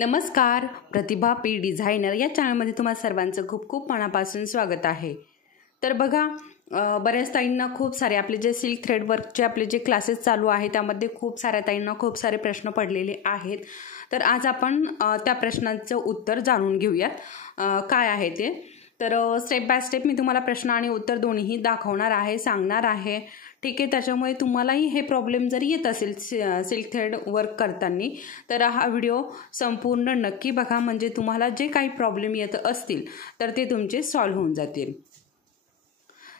नमस्कार, प्रतिभा P designer या चॅनलमध्ये तुम्हा सर्वांचं खूप खूप मनापासून स्वागत आहे। तर बघा, बऱ्याच ताईंना खूप सारे आपले जे सिल्क थ्रेड वर्कचे आपले जे क्लासेस चालू आहेत त्यामध्ये खूप साऱ्या ताईंना खूप सारे प्रश्न पडलेले आहेत। तर आज आपण त्या प्रश्नांचं उत्तर जाणून घेऊयात काय आहे ते। तर स्टेप बाय स्टेप मी तुम्हाला प्रश्न आणि उत्तर दोन्हीही दाखवणार आहे, सांगणार आहे, ठीक आहे। त्याच्यामुळे तुम्हालाही हे प्रॉब्लेम जर येत असेल सिल्क थ्रेड वर्क करताना तर हा व्हिडिओ संपूर्ण नक्की बघा, म्हणजे तुम्हाला जे काही प्रॉब्लेम येत असतील तर ते तुमचे सॉल्व्ह होऊन जातील।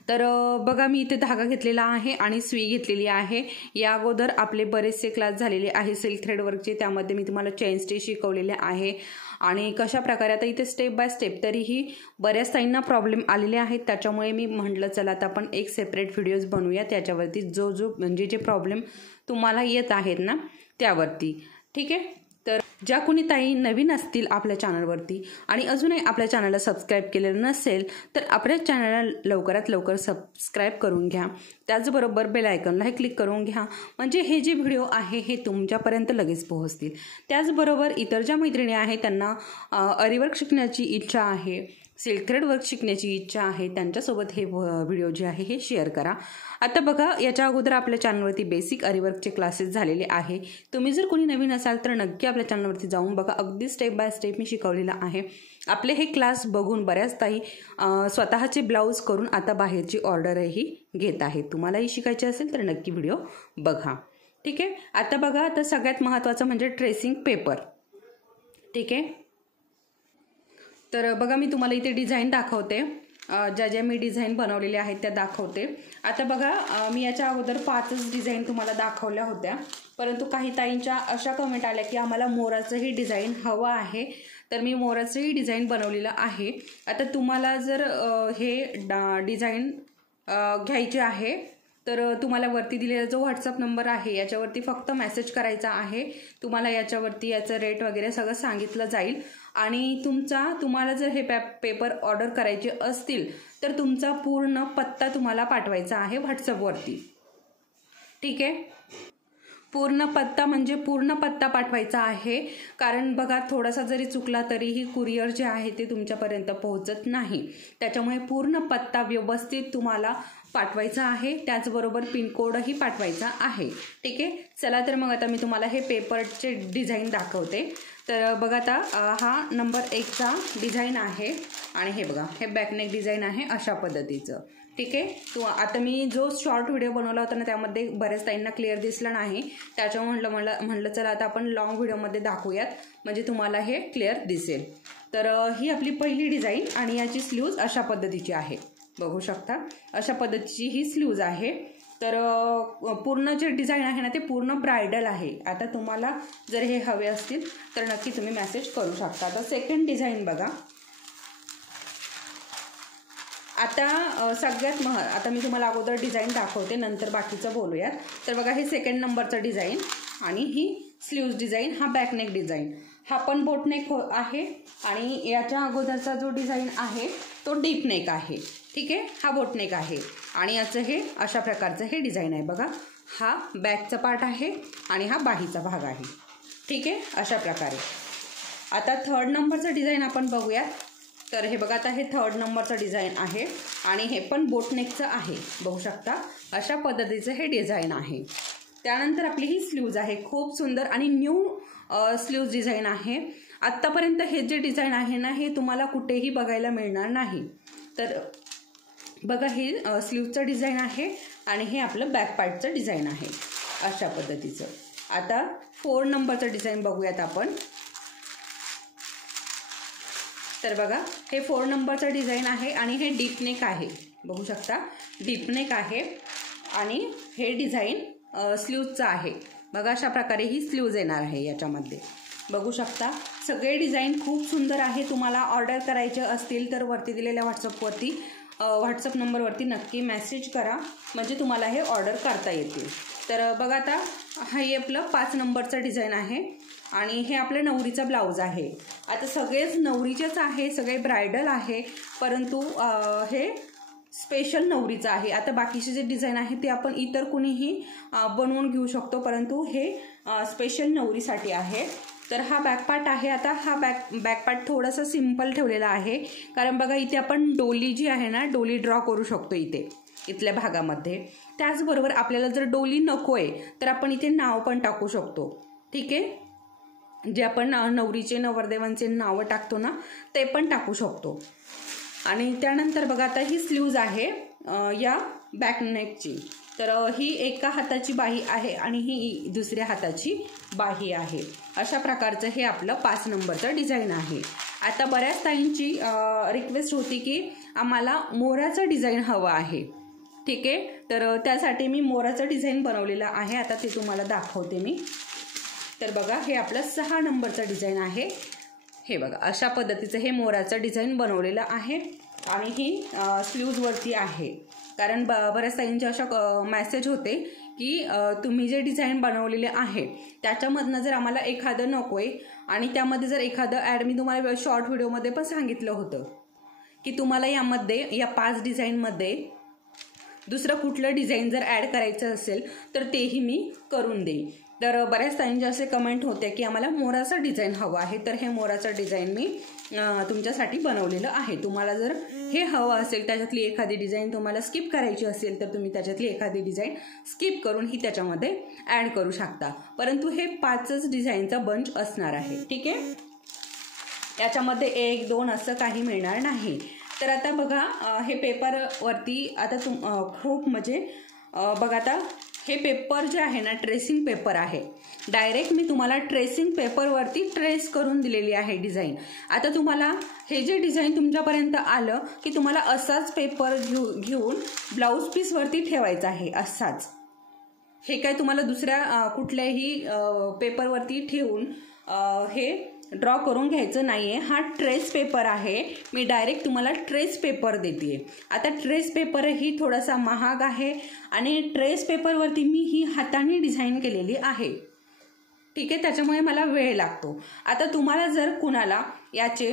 तर बघा, मी इथे धागा घेतलेला आहे आणि सुई घेतलेली आहे। या अगोदर आपले बरेचसे क्लास झालेले आहे सिल्क थ्रेड वर्कचे, त्यामध्ये मी तुम्हाला चेन स्टिच शिकवलेले आहे आणि कशा प्रकारे आता इथे स्टेप बाय स्टेप तरीही बऱ्याच ताईंना प्रॉब्लेम आलेले आहेत। त्याच्यामुळे मी म्हटलं चला आता आपण एक सेपरेट व्हिडिओज बनवूया त्याच्यावरती जो म्हणजे जे प्रॉब्लेम तुम्हाला येत आहेत ना त्यावरती, ठीक आहे। तर ज्या कोणी ताई नवीन असतील आपल्या चॅनलवरती आणि अजूनही आपल्या चॅनलला सबस्क्राईब केलेलं नसेल तर आपल्या चॅनलला लवकरात लवकर सबस्क्राईब करून घ्या। त्याचबरोबर बेल आयकॉनलाही क्लिक करून घ्या, म्हणजे हे जे व्हिडिओ आहे हे तुमच्यापर्यंत लगेच पोहोचतील। त्याचबरोबर इतर ज्या मैत्रिणी आहेत त्यांना आरीवर्क शिकण्याची इच्छा आहे, सिल्क थ्रेड वर्क शिकण्याची इच्छा आहे, त्यांच्यासोबत हे व्हिडिओ जे आहे हे शेअर करा। आता बघा, याच्या अगोदर आपल्या चॅनलवरती बेसिक आरीवर्कचे क्लासेस झालेले आहे। तुम्ही जर कोणी नवीन असाल तर नक्की आपल्या चॅनलवरती जाऊन बघा, अगदी स्टेप बाय स्टेप मी शिकवलेला आहे। आपले हे क्लास बघून बऱ्याच ताई स्वतःचे ब्लाऊज करून आता बाहेरची ऑर्डरही घेत आहेत। तुम्हालाही शिकायचे असेल तर नक्की व्हिडिओ बघा, ठीक आहे। आता बघा, आता सगळ्यात महत्त्वाचं म्हणजे ट्रेसिंग पेपर, ठीक आहे। तर बघा, मी तुम्हाला इथे डिझाईन दाखवते, ज्या मी डिझाईन बनवलेले आहेत त्या दाखवते। आता बघा, मी याच्या अगोदर 5च डिझाईन तुम्हाला दाखवल्या होत्या, परंतु काही ताईंच्या अशा कमेंट आल्या की आम्हाला मोराचंही डिझाईन हवं आहे, तर मी मोराचंही डिझाईन बनवलेलं आहे। आता तुम्हाला जर हे डिझाईन घ्यायचे आहे तर तुम्हाला वरती दिलेला जो व्हॉट्सअप नंबर आहे याच्यावरती फक्त मेसेज करायचा आहे। तुम्हाला याच्यावरती याचं रेट वगैरे सगळं सांगितलं जाईल आणि तुम्हाला जर हे पेपर ऑर्डर करायचे असतील तर तुमचा पूर्ण पत्ता तुम्हाला पाठवायचा आहे व्हॉट्सअपवरती, ठीक आहे। पूर्ण पत्ता म्हणजे पूर्ण पत्ता पाठवायचा आहे, कारण बघा थोडासा जरी चुकला तरीही कुरिअर जे आहे ते तुमच्यापर्यंत पोहोचत नाही। त्याच्यामुळे पूर्ण पत्ता व्यवस्थित तुम्हाला पाठवायचा आहे, त्याचबरोबर पिनकोडही पाठवायचा आहे, ठीक आहे। चला तर मग आता मी तुम्हाला हे पेपरचे डिझाईन दाखवते। तर बघा, आता हा नंबर 1चा डिझाईन आहे आणि हे बघा, हे बॅकनेक डिझाईन आहे अशा पद्धतीचं, ठीक आहे। आता मी जो शॉर्ट व्हिडिओ बनवला होता ना त्यामध्ये बऱ्याच ताईंना क्लिअर दिसला नाही, त्याच्यामुळे म्हणलं चला आता आपण लॉंग व्हिडिओमध्ये दाखवूयात, म्हणजे तुम्हाला हे क्लिअर दिसेल। तर ही आपली पहिली डिझाईन आणि याची स्लीव्ज अशा पद्धतीची आहे, बघू शकता अशा पद्धतीची ही स्लीव्ज आहे। तर पूर्ण जे डिझाईन आहे ना ते पूर्ण ब्रायडल आहे। आता तुम्हाला जर हे हवे असतील तर नक्की तुम्ही मेसेज करू शकता। तर सेकंड डिझाईन बघा, आता आता मी तुम्हाला अगोदर डिझाईन दाखवते, नंतर बाकीचं बोलूयात। तर बघा, हे सेकंड नंबरचं डिझाईन आणि ही स्लीव्ज डिझाईन, हा बॅकनेक डिझाईन, हा पण बोटनेक आहे आणि याच्या अगोदरचा जो डिझाईन आहे तो डीप नेक आहे, ठीक आहे। हा बोटनेक आहे आणि याचं हे अशा प्रकारचं हे डिझाईन आहे। बघा, हा बॅकचा पार्ट आहे आणि हा बाहीचा भाग आहे, ठीक आहे, अशा प्रकारे। आता थर्ड नंबरचं डिझाईन आपण बघूयात। तर हे बघा, आता हे थर्ड नंबरचं डिझाईन आहे आणि हे पण बोटनेकचं आहे, बघू शकता अशा पद्धतीचं हे डिझाईन आहे। त्यानंतर आपली ही स्लीव्ज आहे, खूप सुंदर आणि न्यू स्लीव्ज डिझाईन आहे। आत्तापर्यंत हे जे डिझाईन आहे ना हे तुम्हाला कुठेही बघायला मिळणार नाही। तर बघा, हे स्लीव्जचं डिझाईन आहे आणि हे आपलं बॅक पार्टचं डिझाईन आहे अशा पद्धतीचं। आता 4 नंबरचं डिझाईन बघूयात आपण। तर बघा, हे 4 नंबरचं डिझाईन आहे आणि हे डीप नेक आहे, बघू शकता डीप नेक आहे आणि हे डिझाईन स्लीव्जचं आहे। बघा, अशा प्रकारे ही स्लीव्ज येणार आहे याच्यामध्ये, बघू शकता। सगळे डिझाईन खूप सुंदर आहे। तुम्हाला ऑर्डर करायचे असतील तर वरती दिलेल्या व्हॉट्सअप नंबरवरती नक्की मेसेज करा, म्हणजे तुम्हाला हे ऑर्डर करता येतील। तर बघा, आता हे आपलं 5 नंबरचं डिझाईन आहे आणि हे आपलं नवरीचा ब्लाऊज आहे। आता सगळेच नवरीचेच आहे, सगळे ब्रायडल आहे, परंतु हे स्पेशल नवरीचं आहे। आता बाकीचे जे डिझाईन आहे ते आपण इतर कुणीही बनवून घेऊ शकतो, परंतु हे स्पेशल नवरीसाठी आहे। तर हा बॅकपार्ट आहे. आता हा बॅकपार्ट थोडासा सिंपल ठेवलेला आहे, कारण बघा इथे आपण डोली जी आहे ना, डोली ड्रॉ करू शकतो इथल्या भागामध्ये. त्याचबरोबर आपल्याला जर डोली नको आहे तर आपण इथे नाव पण टाकू शकतो. ठीक आहे, जे आपण नवरीचे नवरदेवांचे नावं टाकतो ना, ते पण टाकू शकतो. आणि त्यानंतर बघा आता ही स्लीव्ज आहे या बॅक नेकची. तर ही एका हाताची बाही आहे आणि ही दुसऱ्या हाताची बाही आहे. अशा प्रकारचं हे आपलं 5 नंबरचं डिझाईन आहे. आता बऱ्याच ताईंची रिक्वेस्ट होती की आम्हाला मोराचं डिझाईन हवं आहे. ठीक आहे, तर त्यासाठी मी मोराचं डिझाईन बनवलेलं आहे. आता ते तुम्हाला दाखवते मी. तर बघा हे आपलं 6 नंबरचं डिझाईन आहे. हे बघा अशा पद्धतीचं हे मोराचं डिझाईन बनवलेलं आहे आणि ही स्लीव्जवरती आहे. कारण बऱ्याच ताईंचे अशा मेसेज होते की तुम्ही जे डिझाईन बनवलेले आहे त्याच्यामधनं जर आम्हाला एखादं नको आहे आणि त्यामध्ये जर एखादं ॲड, मी तुम्हाला शॉर्ट व्हिडिओमध्ये पण सांगितलं होतं की तुम्हाला यामध्ये या 5 डिझाईनमध्ये दुसरं कुठलं डिझाईन जर ॲड करायचं असेल तर तेही मी करून देईन. तर बऱ्याच ताईंचे असे कमेंट होते की आम्हाला मोराचं डिझाईन हवं आहे. तर हे मोराचं डिझाईन मी तुमच्यासाठी बनवलेलं आहे. तुम्हाला जर हे हवं असेल, त्याच्यातली एखादी डिझाईन तुम्हाला स्किप करायची असेल तर तुम्ही त्याच्यातली एखादी डिझाईन स्किप करून ही त्याच्यामध्ये ॲड करू शकता. परंतु हे 5च डिझाईनचा बंच असणार आहे. ठीक आहे, याच्यामध्ये 1, 2 असं काही मिळणार नाही. तर आता बघा हे पेपरवरती आता खूप म्हणजे बघा आता हे पेपर जे आहे ना, ट्रेसिंग पेपर आहे. डायरेक्ट मी तुम्हाला ट्रेसिंग पेपरवरती ट्रेस करून दिलेली आहे डिझाईन. आता तुम्हाला हे जे डिझाईन तुमच्यापर्यंत आलं की तुम्हाला असाच पेपर घेऊन ब्लाऊज पीसवरती ठेवायचा आहे. असाच, हे काय तुम्हाला दुसऱ्या कुठल्याही पेपरवरती ठेवून हे ड्रॉ करून घ्यायचं नाहीये. हा ट्रेस पेपर आहे. मी डायरेक्ट तुम्हाला ट्रेस पेपर देते. आता ट्रेस पेपर ही थोडासा महाग आहे आणि ट्रेस पेपरवरती मी ही हाताने डिझाईन केलेली आहे. ठीक आहे, त्याच्यामुळे मला वेळ लागतो. आता तुम्हाला जर कुणाला याचे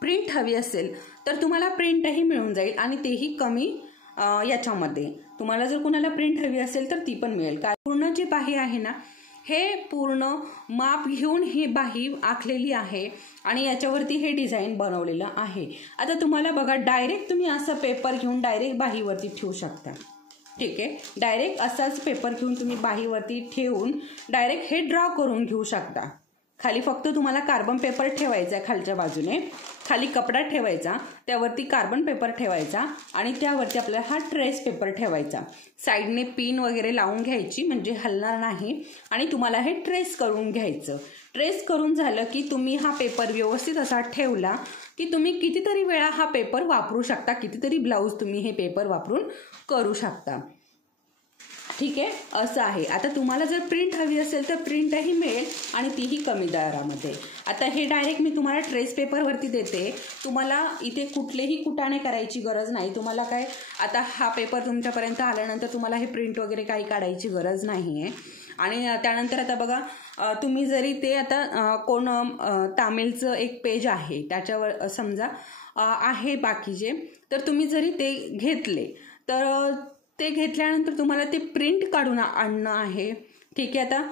प्रिंट हवी असेल तर तुम्हाला प्रिंटही मिळून जाईल आणि तेही कमी याच्यामध्ये. तुम्हाला जर कुणाला प्रिंट हवी असेल तर ती पण मिळेल. कारण पूर्ण जी बाही आहे ना, हे पूर्ण माप घेऊन ही बाही आखलेली आहे आणि याच्यावरती हे डिझाईन बनवलेलं आहे. आता तुम्हाला बघा डायरेक्ट तुम्ही असं पेपर घेऊन डायरेक्ट बाहीवरती ठेवू शकता. ठीक आहे, डायरेक्ट असाच पेपर घेऊन तुम्ही बाहीवरती ठेवून डायरेक्ट हे ड्रॉ करून घेऊ शकता. खाली फक्त तुम्हाला कार्बन पेपर ठेवायचा आहे, खालच्या बाजूने खाली कपडा ठेवायचा, त्यावरती कार्बन पेपर ठेवायचा आणि त्यावरती आपल्याला हा ट्रेस पेपर ठेवायचा. साईडने पिन वगैरे लावून घ्यायची म्हणजे हलणार नाही आणि तुम्हाला हे ट्रेस करून घ्यायचं. ट्रेस करून झालं की तुम्ही हा पेपर व्यवस्थित असा ठेवला की तुम्ही कितीतरी वेळा हा पेपर वापरू शकता, कितीतरी ब्लाऊज तुम्ही हे पेपर वापरून करू शकता. ठीक आहे, असं आहे. आता तुम्हाला जर प्रिंट हवी असेल तर प्रिंटही मिळेल आणि तीही कमी दरामध्ये. आता हे डायरेक्ट मी तुम्हाला ट्रेस पेपरवरती देते. तुम्हाला इथे कुठलेही कुटाणे करायची गरज नाही. तुम्हाला काय आता हा पेपर तुमच्यापर्यंत आल्यानंतर तुम्हाला हे प्रिंट वगैरे काही काढायची गरज नाही आहे. आणि त्यानंतर आता बघा तुम्ही जरी ते आता कोण तामिळचं एक पेज आहे त्याच्यावर समजा आहे बाकीचे, तर तुम्ही जरी ते घेतले तर ते घेतल्यानंतर तुम्हाला ते प्रिंट काढून आणणं आहे. ठीक आहे, आता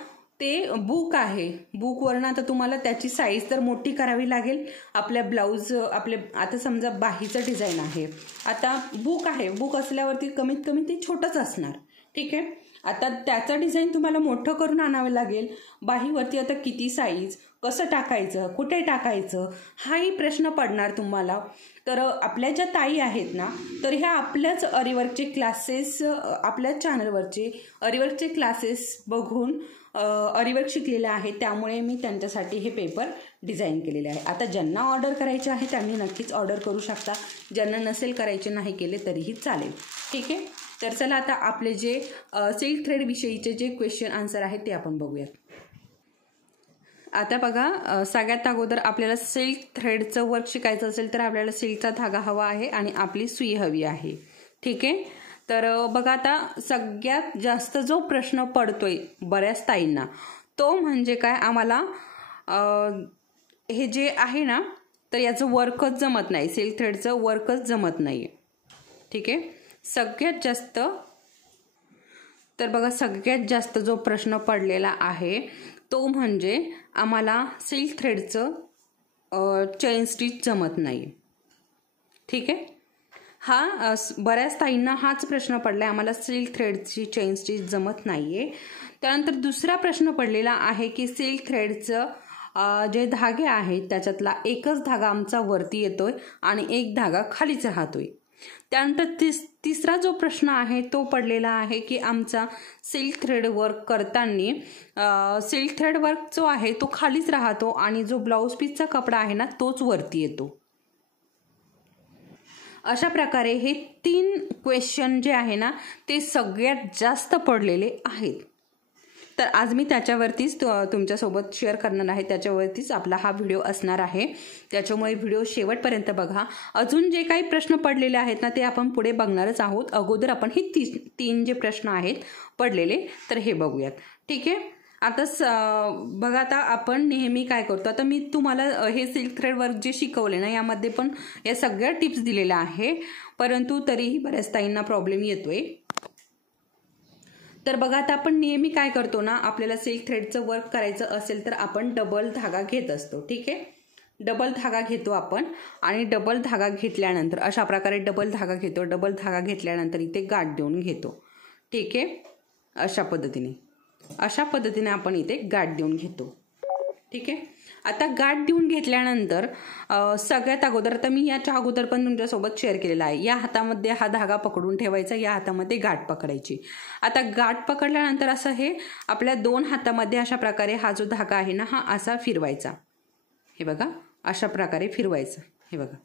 ते बुक आहे, बुकवरनं आता तुम्हाला त्याची साईज तर मोठी करावी लागेल. आपल्या ब्लाऊज आता समजा बाहीचं डिझाईन आहे, आता बुक आहे, बुक असल्यावरती कमीत कमी ते छोटंच असणार. ठीक आहे, आता त्याचं डिझाईन तुम्हाला मोठं करून आणावं लागेल. बाहीवरती आता किती साईज, कसं टाकायचं, कुठे टाकायचं, हाही प्रश्न पडणार तुम्हाला. तर आपल्या ज्या ताई आहेत ना, तर ह्या आपल्याच अरिवर्कचे क्लासेस, आपल्याच चॅनलवरचे अरिवर्कचे क्लासेस बघून अरिवर्क शिकलेले आहे. त्यामुळे मी त्यांच्यासाठी हे पेपर डिझाईन केलेले आहे. आता ज्यांना ऑर्डर करायचे आहे त्यांनी नक्कीच ऑर्डर करू शकता. ज्यांना नसेल करायचे नाही केले तरीही चालेल. ठीक आहे, तर चला आता आपले जे सिल्क थ्रेड विषयीचे जे क्वेश्चन आन्सर आहेत ते आपण बघूयात. आता बघा सगळ्यात अगोदर आपल्याला सिल्क थ्रेडचं वर्क शिकायचं असेल तर आपल्याला सिल्कचा धागा हवा आहे आणि आपली सुई हवी आहे. ठीक आहे, तर बघा आता सगळ्यात जास्त जो प्रश्न पडतोय बऱ्याच ताईंना तो म्हणजे काय, आम्हाला हे जे आहे ना तर याचं वर्कच जमत नाही, सिल्क थ्रेडचं वर्कच जमत नाही. ठीक आहे, सगळ्यात जास्त तर बघा सगळ्यात जास्त जो प्रश्न पडलेला आहे तो म्हणजे आम्हाला सिल्क थ्रेडचं चेन स्टिच जमत नाही. ठीक आहे, हा बऱ्याच ताईंना हाच प्रश्न पडलाय, आम्हाला सिल्क थ्रेडची चेन स्टिच जमत नाहीये. त्यानंतर दुसरा प्रश्न पडलेला आहे की सिल्क थ्रेडचं जे धागे आहेत त्याच्यातला एकच धागा आमचा वरती येतोय आणि एक धागा खालीच राहतोय. त्यानंतर तिसरा जो प्रश्न आहे तो पडलेला आहे की आमचा सिल्क थ्रेड वर्क करताना सिल्क थ्रेड वर्क जो आहे तो खालीच राहतो आणि जो ब्लाऊज पीसचा कपडा आहे ना तोच वरती येतो. अशा प्रकारे हे 3 क्वेश्चन जे आहे ना ते सगळ्यात जास्त पडलेले आहेत. तर आज मी त्याच्यावरतीच तुमच्यासोबत शेअर करणार आहे, त्याच्यावरतीच आपला हा व्हिडिओ असणार आहे. त्याच्यामुळे व्हिडिओ शेवटपर्यंत बघा. अजून जे काही प्रश्न पडलेले आहेत ना ते आपण पुढे बघणारच आहोत. अगोदर आपण हे 3 जे प्रश्न आहेत पडलेले तर हे बघूयात. ठीक आहे, आता बघा, आता आपण नेहमी काय करतो, आता मी तुम्हाला हे सिल्क थ्रेड वर्क जे शिकवले ना यामध्ये पण या सगळ्या टिप्स दिलेल्या आहे, परंतु तरीही बऱ्याच ताईंना प्रॉब्लेम येतोय. तर बघा, आता आपण नेहमी काय करतो ना, आपल्याला सिल्क थ्रेडचं वर्क करायचं असेल तर आपण डबल धागा घेत असतो. ठीक आहे, डबल धागा घेतो आपण आणि डबल धागा घेतल्यानंतर अशा प्रकारे डबल धागा घेतो. डबल धागा घेतल्यानंतर इथे गाठ देऊन घेतो. ठीक आहे, अशा पद्धतीने आपण इथे गाठ देऊन घेतो. ठीक आहे, आता गाठ देऊन घेतल्यानंतर सगळ्यात अगोदर, आता मी याच्या अगोदर पण तुमच्यासोबत शेअर केलेला आहे, या हातामध्ये हा धागा पकडून ठेवायचा, या हातामध्ये गाठ पकडायची. आता गाठ पकडल्यानंतर असं हे आपल्या 2 हातामध्ये अशा प्रकारे हा जो धागा आहे ना हा असा फिरवायचा. हे बघा, अशा प्रकारे फिरवायचा. हे बघा,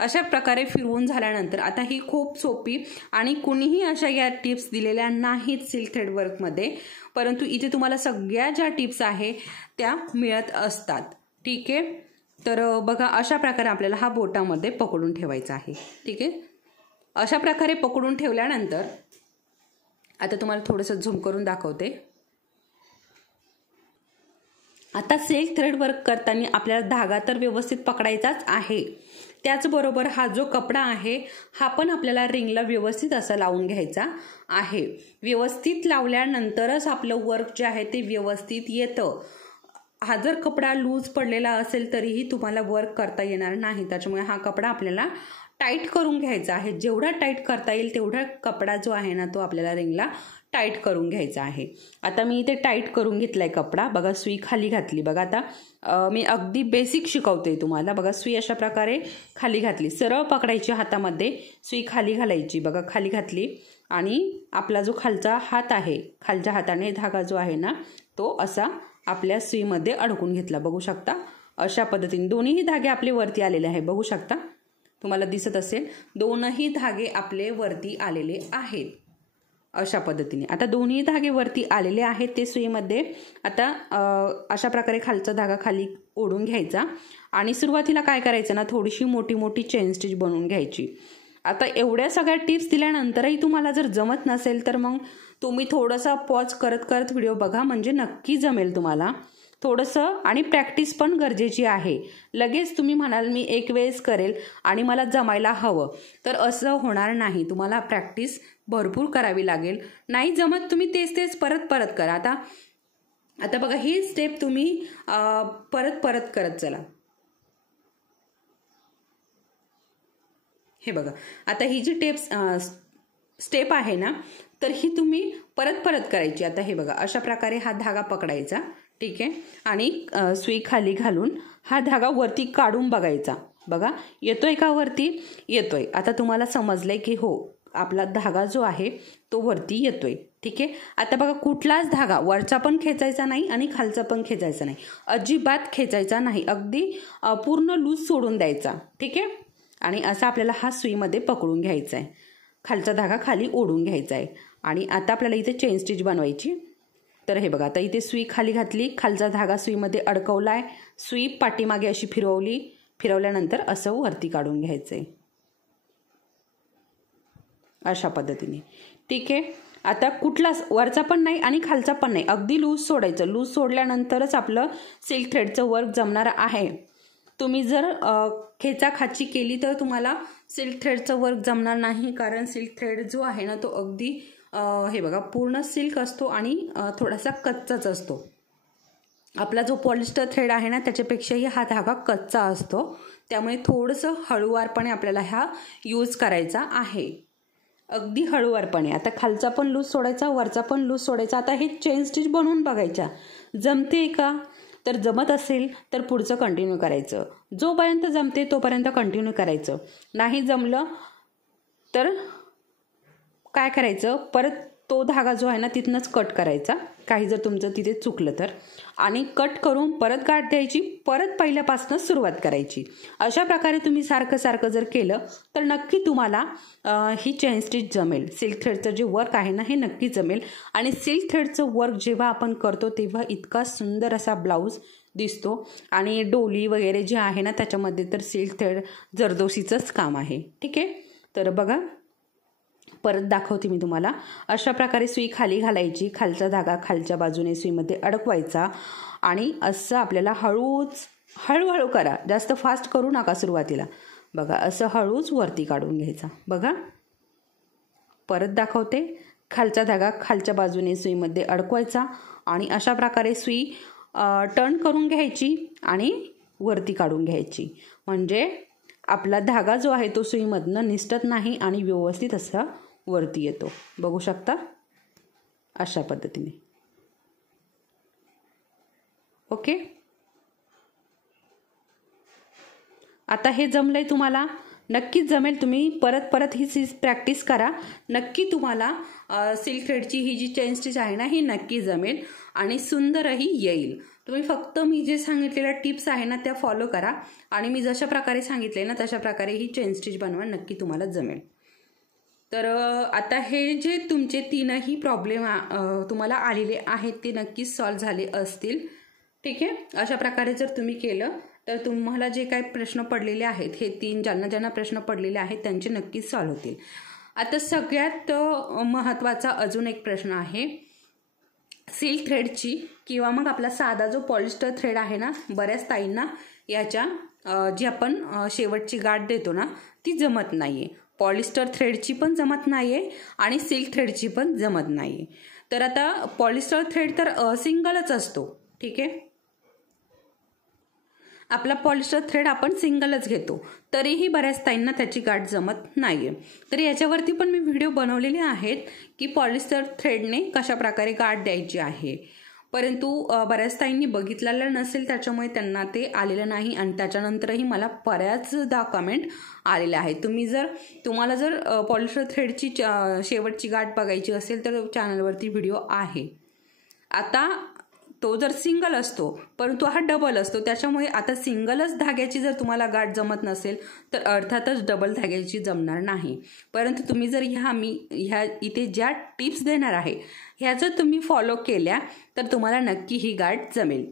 अशा प्रकारे फिरवून झाल्यानंतर आता ही खूप सोपी आणि कुणीही अशा या टिप्स दिलेल्या नाहीत सिल्क थ्रेड वर्कमध्ये, परंतु इथे तुम्हाला सगळ्या ज्या टिप्स आहे त्या मिळत असतात. ठीक आहे, तर बघा, अशा प्रकारे आपल्याला हा बोटामध्ये पकडून ठेवायचा आहे. ठीक आहे, अशा प्रकारे पकडून ठेवल्यानंतर आता तुम्हाला थोडंसं झूम करून दाखवते. आता सिल्क थ्रेड वर्क करताना आपल्याला धागा तर व्यवस्थित पकडायचाच आहे, त्याचबरोबर हा जो कपडा आहे हा पण आपल्याला रिंगला व्यवस्थित असा लावून घ्यायचा आहे. व्यवस्थित लावल्यानंतरच आपलं वर्क जे आहे ते व्यवस्थित येतं. हा जर कपडा लूज पडलेला असेल तरीही तुम्हाला वर्क करता येणार नाही. त्याच्यामुळे हा कपडा आपल्याला टाईट करून घ्यायचा आहे. जेवढा टाईट करता येईल तेवढा कपडा जो आहे ना तो आपल्याला रिंगला टाईट करून घ्यायचा आहे. आता मी इथे टाईट करून घेतलाय कपडा. बघा, सुई खाली घातली. बघा, आता मी अगदी बेसिक शिकवते तुम्हाला. बघा, सुई अशा प्रकारे खाली घातली, सरळ पकडायची हातामध्ये, सुई खाली घालायची. बघा, खाली घातली आणि आपला जो खालचा हात आहे, खालच्या हाताने धागा जो आहे ना तो असा आपल्या सुईमध्ये अडकून घेतला. बघू शकता, अशा पद्धतीने दोन्ही धागे आपले वरती आलेले आहे. बघू शकता, तुम्हाला दिसत असेल, दोनही धागे आपले वरती आलेले आहेत. अशा पद्धतीने आता दोन्ही धागे वरती आलेले आहेत ते सुईमध्ये. आता अशा प्रकारे खालचा धागा खाली ओढून घ्यायचा आणि सुरुवातीला काय करायचं ना, थोडीशी मोठी मोठी चेन स्टिच बनवून घ्यायची. आता एवढ्या सगळ्या टिप्स दिल्यानंतरही तुम्हाला जर जमत नसेल तर मग तुम्ही थोडासा पॉज करत व्हिडिओ बघा, म्हणजे नक्की जमेल तुम्हाला थोडंसं. आणि प्रॅक्टिस पण गरजेची आहे. लगेच तुम्ही म्हणाल मी एक वेळेस करेल आणि मला जमायला हवं, तर असं होणार नाही. तुम्हाला प्रॅक्टिस भरपूर करावी लागेल. नाही जमत तुम्ही तेच परत करा. आता बघा, ही स्टेप तुम्ही परत करत चला. हे बघा, आता ही जी स्टेप आहे ना तर ही तुम्ही परत करायची. आता हे बघा, अशा प्रकारे हा धागा पकडायचा. ठीक आहे, आणि सुई खाली घालून हा धागा वरती काढून बघायचा. बघा, येतोय का वरती? येतोय. आता तुम्हाला समजलंय की हो, आपला धागा जो आहे तो वरती येतोय. ठीक आहे, आता बघा, कुठलाच धागा वरचा पण खेचायचा नाही आणि खालचा पण खेचायचा नाही, अजिबात खेचायचा नाही, अगदी पूर्ण लूज सोडून द्यायचा. ठीक आहे, आणि असा आपल्याला हा सुईमध्ये पकडून घ्यायचा आहे, खालचा धागा खाली ओढून घ्यायचा आहे. आणि आता आपल्याला इथे चेन स्टिच बनवायची. तर हे बघा, आता इथे सुई खाली घातली, खालचा धागा सुईमध्ये अडकवलाय, सुई पाठीमागे अशी फिरवल्यानंतर असं वरती काढून घ्यायचंय अशा पद्धतीने. ठीक आहे, आता कुठलाच वरचा पण नाही आणि खालचा पण नाही, अगदी लूज सोडायचं. लूज सोडल्यानंतरच आपलं सिल्क थ्रेडचं वर्क जमणार आहे. तुम्ही जर खेचाखाची केली तर तुम्हाला सिल्क थ्रेडचं वर्क जमणार नाही, कारण सिल्क थ्रेड जो आहे ना तो अगदी हे बघा पूर्ण सिल्क असतो आणि थोडासा कच्चाच असतो. आपला जो पॉलिस्टर थ्रेड आहे ना त्याच्यापेक्षाही हा धागा कच्चा असतो, त्यामुळे थोडंसं हळूवारपणे आपल्याला हा यूज करायचा आहे, अगदी हळूवारपणे. आता खालचा पण लूज सोडायचा, वरचा पण लूज सोडायचा. आता हे चेन स्टिच बनवून बघायच्या, जमते का? तर जमत असेल तर पुढचं कंटिन्यू करायचं, जोपर्यंत जमते तोपर्यंत कंटिन्यू करायचं. नाही जमलं तर काय करायचं, परत तो धागा जो आहे ना तिथनंच कट करायचा, काही जर तुमचं तिथे चुकलं तर, आणि कट करून परत गाठ द्यायची, परत पहिल्यापासून सुरुवात करायची. अशा प्रकारे तुम्ही सारखं सारखं जर केलं तर नक्की तुम्हाला ही चेन स्टिच जमेल. सिल्क थ्रेडचं जे वर्क आहे ना हे नक्की जमेल. आणि सिल्क थ्रेडचं वर्क जेव्हा आपण करतो तेव्हा इतका सुंदर असा ब्लाऊज दिसतो. आणि डोली वगैरे जे आहे ना त्याच्यामध्ये तर सिल्क थ्रेड जरदोशीचंच काम आहे. ठीक आहे, तर बघा परत दाखवते मी तुम्हाला. अशा प्रकारे सुई खाली घालायची, खालचा धागा खालच्या बाजूने सुईमध्ये अडकवायचा आणि असं आपल्याला हळूहळू करा, जास्त फास्ट करू नका सुरुवातीला. बघा असं हळूच वरती काढून घ्यायचा. बघा परत दाखवते, खालचा धागा खालच्या बाजूने सुईमध्ये अडकवायचा आणि अशा प्रकारे सुई टर्न करून घ्यायची आणि वरती काढून घ्यायची, म्हणजे आपला धागा जो आहे तो सुईमधनं निसटत नाही आणि व्यवस्थित असा वरती येतो. बघू शकता अशा पद्धतीने. ओके, आता हे जमलंय तुम्हाला, नक्कीच जमेल. तुम्ही परत परत ही प्रॅक्टिस करा, नक्की तुम्हाला सिल्क थ्रेडची ही जी चेन स्टिच आहे ना ही नक्की जमेल आणि सुंदरही येईल. तुम्ही फक्त मी जे सांगितलेल्या टिप्स आहे ना त्या फॉलो करा आणि मी जशा प्रकारे सांगितले ना तशा प्रकारे ही चेन स्टिच बनवा, नक्की तुम्हाला जमेल. तर आता हे जे तुमचे तीनही प्रॉब्लेम तुम्हाला आलेले आहेत ते नक्कीच सॉल्व्ह झाले असतील. ठीक आहे, अशा प्रकारे जर तुम्ही केलं तर तुम्हाला जे काही प्रश्न पडलेले आहेत हे ज्यांना प्रश्न पडलेले आहेत त्यांचे नक्कीच सॉल्व्ह होतील. आता सगळ्यात महत्त्वाचा अजून एक प्रश्न आहे सिल्क थ्रेडची किंवा मग आपला साधा जो पॉलिस्टर थ्रेड आहे ना, बऱ्याच ताईंना याच्या जी आपण शेवटची गाठ देतो ना ती जमत नाहीये. पॉलिस्टर थ्रेडची पण जमत नाहीये आणि सिल्क थ्रेडची पण जमत नाहीये. तर आता पॉलिस्टर थ्रेड तर सिंगलच असतो. ठीक आहे, आपला पॉलिस्टर थ्रेड आपण सिंगलच घेतो, तरीही बऱ्याच ताईंना त्याची गाठ जमत नाहीये. तर याच्यावरती पण मी व्हिडिओ बनवलेले आहेत की पॉलिस्टर थ्रेडने कशा प्रकारे गाठ द्यायची आहे, परंतु बऱ्याच ताईंनी बघितलेलं नसेल त्याच्यामुळे त्यांना ते आलेलं नाही आणि त्याच्यानंतरही मला बऱ्याचदा कमेंट आलेल्या आहेत. तुम्हाला जर पॉलिस्टर थ्रेडची शेवटची गाठ बघायची असेल तर चॅनलवरती व्हिडिओ आहे. आता तो जर सिंगल असतो परंतु हा डबल असतो, त्याच्यामुळे आता सिंगलच धाग्याची जर तुम्हाला गाठ जमत नसेल तर अर्थातच डबल धाग्याची जमणार नाही. परंतु तुम्ही जर ह्या इथे ज्या टिप्स देणार आहे ह्या जर तुम्ही फॉलो केल्या तर तुम्हाला नक्की ही गाठ जमेल.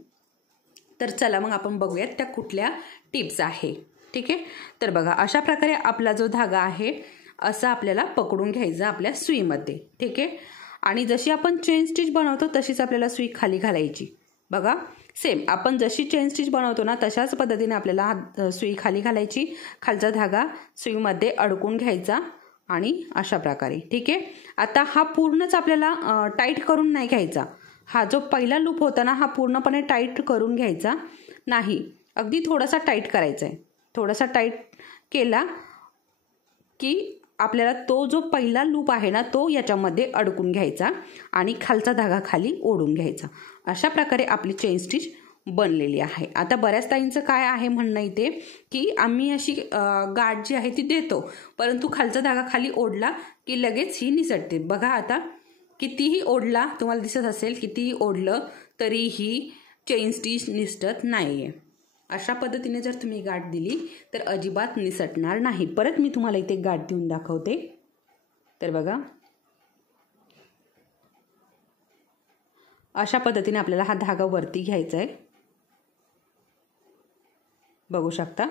तर चला मग आपण बघूयात त्या कुठल्या टिप्स आहे. ठीक आहे, तर बघा अशा प्रकारे आपला जो धागा आहे असा आपल्याला पकडून घ्यायचा आपल्या सुईमध्ये. ठीक आहे, आणि जशी आपण चेन स्टिच बनवतो तशीच आपल्याला सुई खाली घालायची. बघा सेम आपण जशी चेन स्टिच बनवतो ना तशाच पद्धतीने आपल्याला सुई खाली घालायची, खालचा धागा सुईमध्ये अडकून घ्यायचा आणि अशा प्रकारे. ठीक आहे, आता हा पूर्णच आपल्याला टाईट करून नाही घ्यायचा. हा जो पहिला लूप होता ना हा पूर्णपणे टाईट करून घ्यायचा नाही, अगदी थोडासा टाईट करायचा आहे. थोडासा टाईट केला की आपल्याला तो जो पहिला लूप आहे ना तो याच्यामध्ये अडकून घ्यायचा आणि खालचा धागा खाली ओढून घ्यायचा. अशा प्रकारे आपली चेन स्टिच बनलेली आहे. आता बऱ्याच ताईंचं काय आहे म्हणणं इथे की आम्ही अशी गाठ जी आहे ती देतो परंतु खालचा धागा खाली ओढला की लगेच ही निसटते. बघा आता कितीही ओढला, तुम्हाला दिसत असेल कितीही ओढलं तरीही चेन स्टिच निसटत नाहीये. अशा पद्धतीने जर तुम्ही गाठ दिली तर अजिबात निसटणार नाही. परत मी तुम्हाला इथे गाठ देऊन दाखवते. तर बघा अशा पद्धतीने आपल्याला हा धागा वरती घ्यायचा आहे, बघू शकता.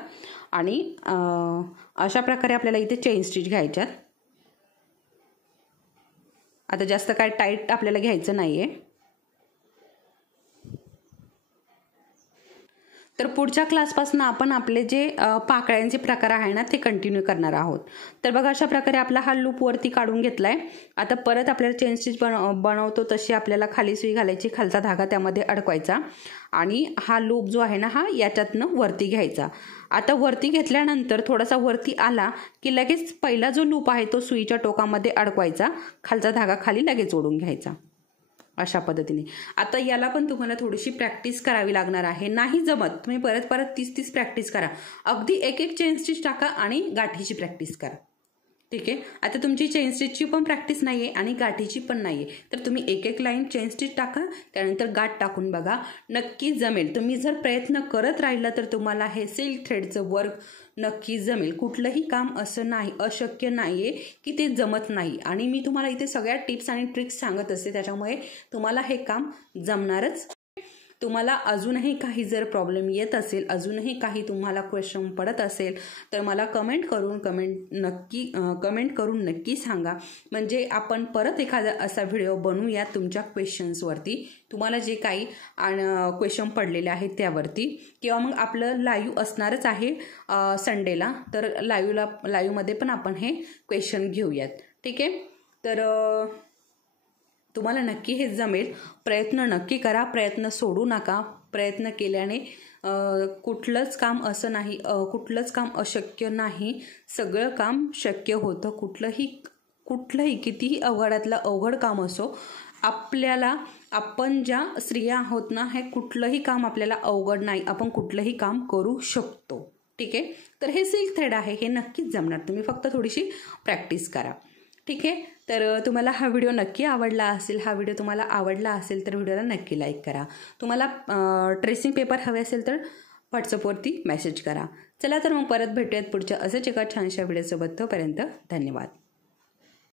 आणि अशा प्रकारे आपल्याला इथे चेन स्टिच घ्यायच्यात. आता जास्त काय टाईट आपल्याला घ्यायचं नाहीये. तर पुढच्या क्लासपासून आपण आपले जे पाकळ्यांचे प्रकार आहे ना ते कंटिन्यू करणार आहोत. तर बघा अशा प्रकारे आपला हा लूप वरती काढून घेतलाय. आता परत आपल्याला चेन स्टिच बनवतो तशी आपल्याला खाली सुई घालायची, खालचा धागा त्यामध्ये अडकवायचा आणि हा लूप जो आहे ना हा याच्यातनं वरती घ्यायचा. आता वरती घेतल्यानंतर थोडासा वरती आला की लगेच पहिला जो लूप आहे तो सुईच्या टोकामध्ये अडकवायचा, खालचा धागा खाली लगेच ओढून घ्यायचा अशा पद्धतीने. आता याला पण तुम्हाला थोडीशी प्रॅक्टिस करावी लागणार आहे. नाही जमत तुम्ही परत परत 30 प्रॅक्टिस करा. अगदी एक चेन स्टिच टाका आणि गाठीची प्रॅक्टिस करा. ठीक आहे. आता तुमची चेन स्टिचची पण प्रॅक्टिस नाहीये आणि गाठीची पण नाहीये, तर तुम्ही एक लाईन चेन स्टिच टाका, त्यानंतर गाठ टाकून बघा, नक्की जमेल. तुम्ही जर प्रयत्न करत राहिला तर तुम्हाला हे सिल्क थ्रेडचं वर्क नक्की जमेल. कुठलंही काम असं नाही, अशक्य नाहीये की ते जमत नाही. आणि मी तुम्हाला इथे सगळ्या टिप्स आणि ट्रिक्स सांगत असते, त्याच्यामुळे तुम्हाला हे काम जमणारच. तुम्हाला अजूनही काही जर प्रॉब्लेम येत असेल, अजूनही काही तुम्हाला क्वेश्चन पडत असेल तर मला कमेंट करून नक्की सांगा. म्हणजे आपण परत एखादा असा व्हिडिओ बनवूया तुमच्या क्वेश्चन्सवरती, तुम्हाला जे काही क्वेश्चन पडलेले आहेत त्यावरती. किंवा मग आपलं लाईव्ह असणारच आहे संडेला, तर लाईव्हमध्ये पण आपण हे क्वेश्चन घेऊयात. ठीक आहे. तर तुम्हाला नक्की हे जमेल. प्रयत्न नक्की करा, प्रयत्न सोडू नका. प्रयत्न केल्याने कुठलंच काम असं नाही, कुठलंच काम अशक्य नाही. सगळं काम शक्य होतं. कुठलंही कितीही अवघडातलं अवघड काम असो, आपण ज्या स्त्रिया आहोत ना, हे कुठलंही काम आपल्याला अवघड नाही. आपण कुठलंही काम करू शकतो. ठीक आहे. तर हे सिल्क थ्रेड आहे, हे नक्कीच जमणार. तुम्ही फक्त थोडीशी प्रॅक्टिस करा. ठीक आहे. तर तुम्हाला हा व्हिडिओ नक्की आवडला असेल. हा व्हिडिओ तुम्हाला आवडला असेल तर व्हिडिओला नक्की लाईक करा. तुम्हाला ट्रेसिंग पेपर हवे असेल तर व्हॉट्सअपवरती मेसेज करा. चला तर मग परत भेटूयात पुढच्या असेच एका छानशा व्हिडिओसोबत. तोपर्यंत धन्यवाद.